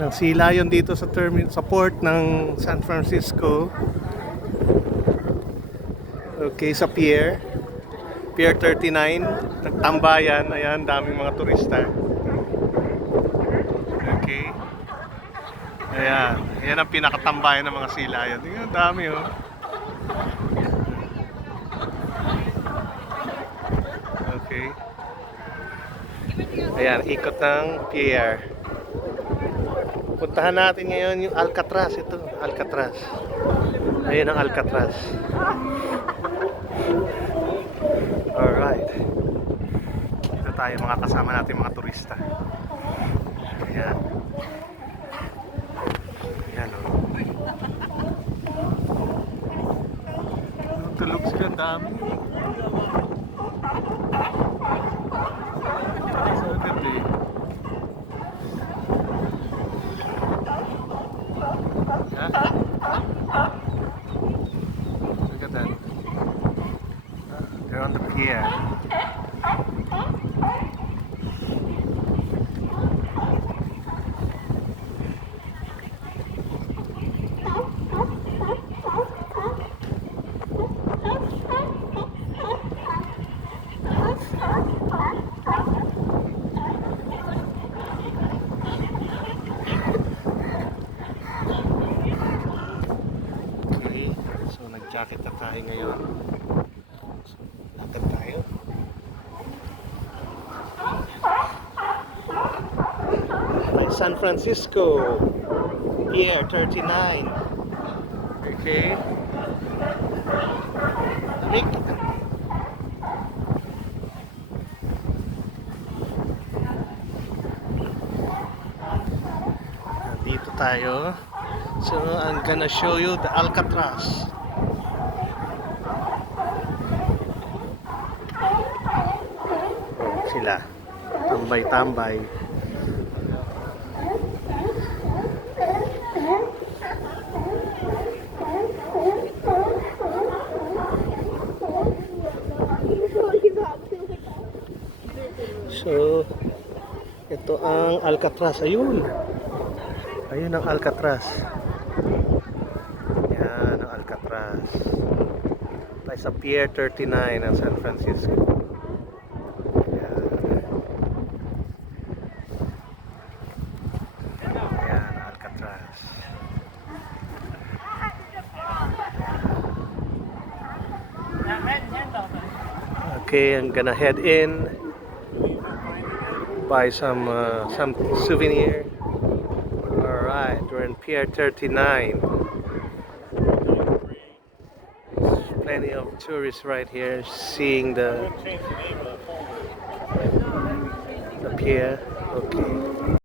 ng silayon dito sa sa port ng San Francisco. Okay, sa Pier 39, nagtambayan. Ayan, daming mga turista. Okay. Ayan, ayan ang pinakatambayan ng mga silayan. Tingnan, dami oh. Okay. Ayan, ikot ng pier. Puntahan natin ngayon yung Alcatraz. Ito, Alcatraz. Ayan ang Alcatraz. Alright. Dito tayo mga kasama natin mga turista. Ayan. Ayan o. Tulog sila, ang dami. So ganda eh. Look at that. They're on the pier. Okay, so nag-jacket na tayo ngayon. So, lakad tayo. By San Francisco, Pier 39. Okay. Rick. Dito tayo. So, I'm gonna show you the Alcatraz. Oh, sila. Tambay-tambay. So, ito ang Alcatraz. Ayun. Ayun ang Alcatraz. Yan ang Alcatraz. Tayo sa Pier 39 ng San Francisco. Yan. Yan ang Alcatraz. Okay, I'm gonna head in, buy some souvenir. Alright, we're in Pier 39. Plenty of tourists right here seeing the pier. Okay.